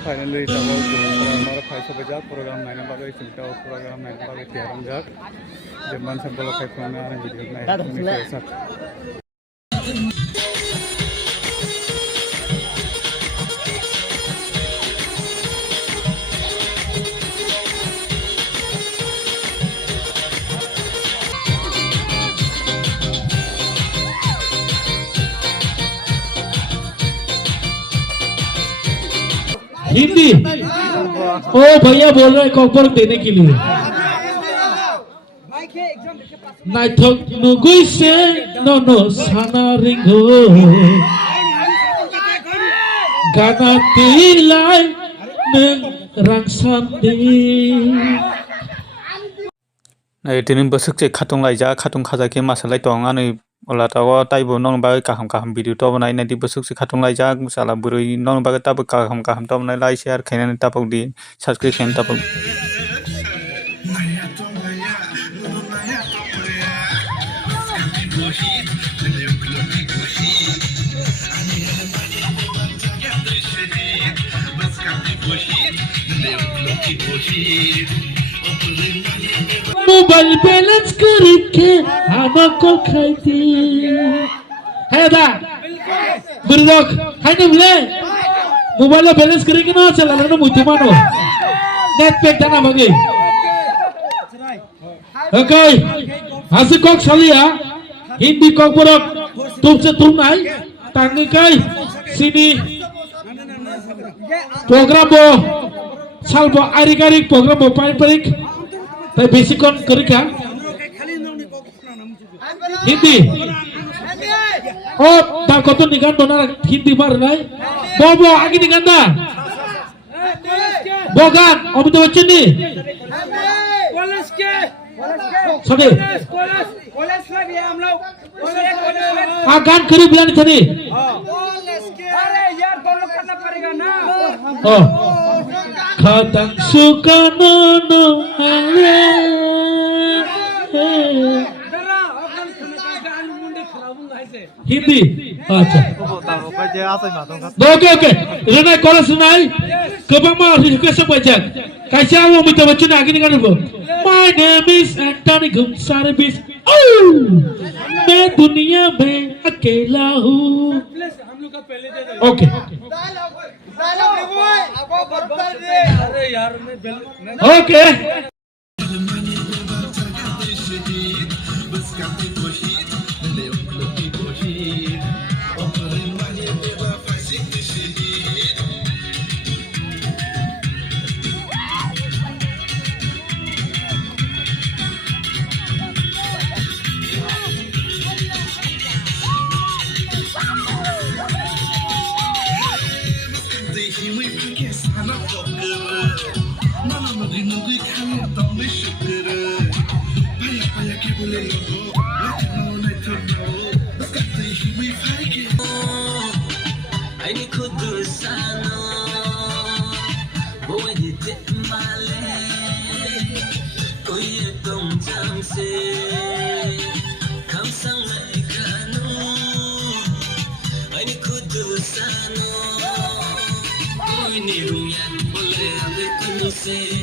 Finally, tabok mara khai sobe jak program naina bagai sinta program naina bagai tiaran jak jeman sampel khai phone ana video naik sak Hindi ओ भैया बोल रहे copper देने के लिए नाइथक नुगुई से no साना Ringo गाना तिलाई नों रांसान्दी Tini besok cek khatung laija khatung khaja ke masalai tong ani ola tawa taibo nong bagai kaham video to banai nanti besok cek khatung laija salah burui nong bagai tabuk kaham to banai lai share kainan tabuk di subscription tabuk mobile balance करके हमको खाती है दा बुर्दक है ना बोले mobile balance करेंगे ना चला ना मुझे मानो नेट पे जाना बगे ओके हंसी कॉक सालिया हिंदी कॉक बोलक तुमसे तुम नहीं तांगे कई सिनी प्रोग्राम बो साल बो आरिक प्रोग्राम बो Pareek tapi besikon kerja Hindi oh tak kau tu nikan donar Hindi bar nai bobo agi nikan dah bogan om itu macam ni sorry agan kiri bilang tadi oh khatang suka nono Hindi अच्छा okay Raina college सुनाई कब मार request बचा कैसे वो मित्र बच्चे ने आगे निकाल दो My name is Anthony Gonzalez मैं दुनिया में अकेला हूँ okay okay Ini ruyan boleh ada kunci